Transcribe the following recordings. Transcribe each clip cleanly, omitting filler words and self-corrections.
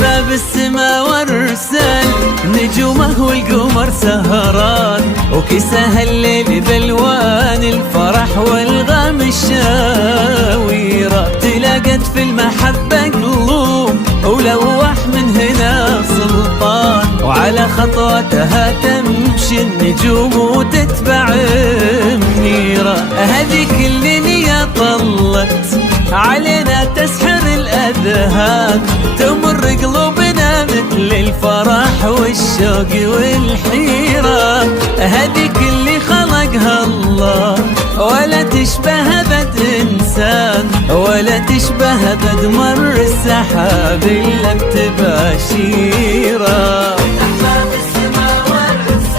باب السما وارسل نجومه والقمر سهران، وكساها الليل بالوان الفرح والغام الشاويرة. تلاقت في المحبة قلوب ولوح من هنا سلطان، وعلى خطواتها تمشي النجوم وتتبع منيرة. هذيك الليلة طلت علينا تسحر الأذهان، تمر قلوبنا مثل الفرح والشوق والحيرة. هذيك اللي خلقها الله ولا تشبه بد إنسان، ولا تشبه بد مر السحاب إلا بتباشيرة.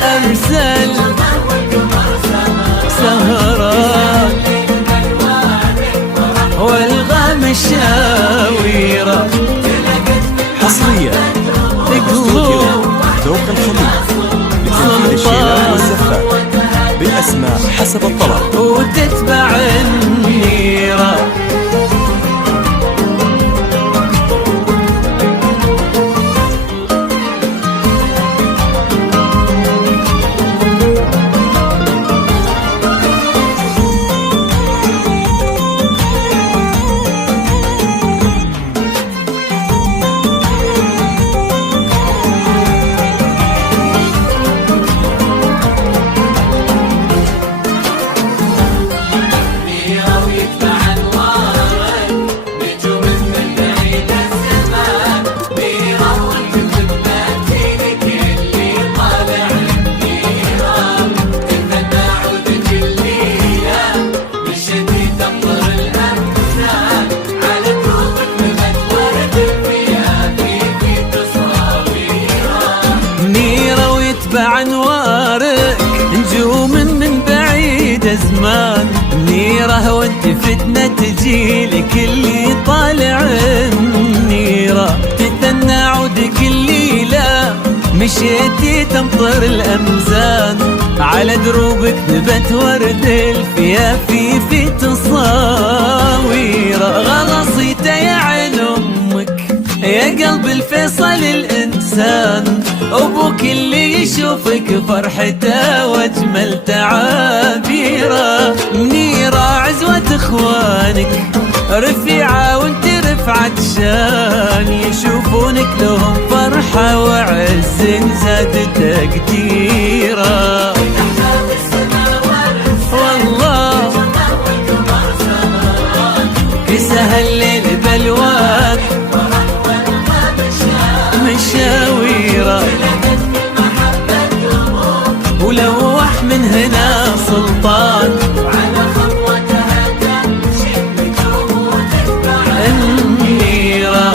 أرسل سهران والغام الشاويرة. حصريا استوديو ذوق الخليج بتنفيذ الشيلان والزفات بالأسماء حسب الطلب وتتبع النيرة. بعنوارك نجوم من بعيد زمان، منيرة وانت فتنة تجيلك اللي طالع النيرة. تتنى عودك الليلة مشيتي تمطر الأمزان، على دروبك نبت ورد الفيافي في تصاوير. غلصيت يا عين أمك يا قلب الفيصل الإنسان، أبوك اللي يشوفك فرحته واجمل تعابيره. منيرة عزوة اخوانك رفيعة وانت رفعة شان، يشوفونك لهم فرحة وعز زاد تقديره. والله كساها الليل بالوان مشاويره، ولوح من هنا سلطان، وعلى خطوتها تمشي النجوم وتتبع النيرة.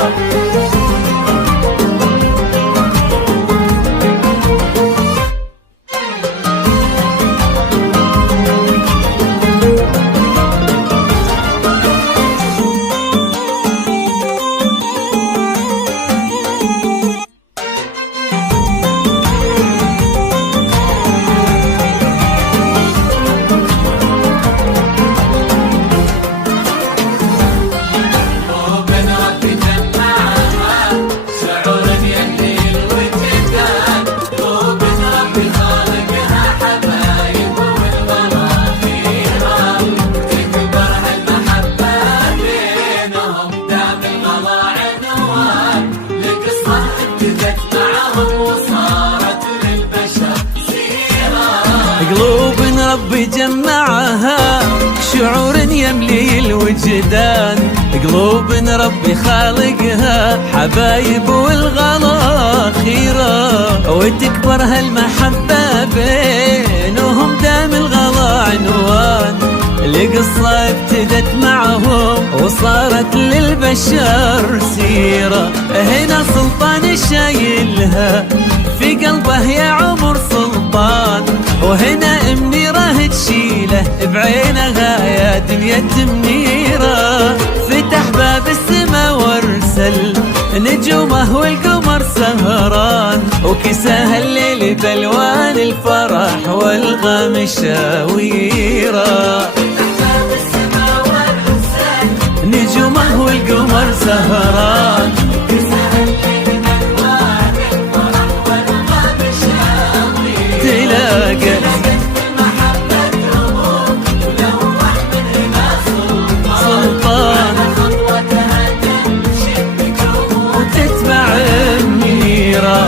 قلوب ربي جمعها شعور يملي الوجدان، قلوب ربي خالقها حبايب والغلا خيرة، وتكبر هالمحبة بينهم دام الغلا عنوان لقصة ابتدت معهم وصارت للبشر سيرة. هنا سلطان شايلها في قلبه يا عمر سلطان، وهنا منيرة تشيله بعينها يا دنيا منيرة. فتح باب السما وارسل نجومه والقمر سهران، وكساها الليل بالوان الفرح والغم شاويرة. نجومه والقمر سهران، تلاقت سلطان وتتبع منيرة.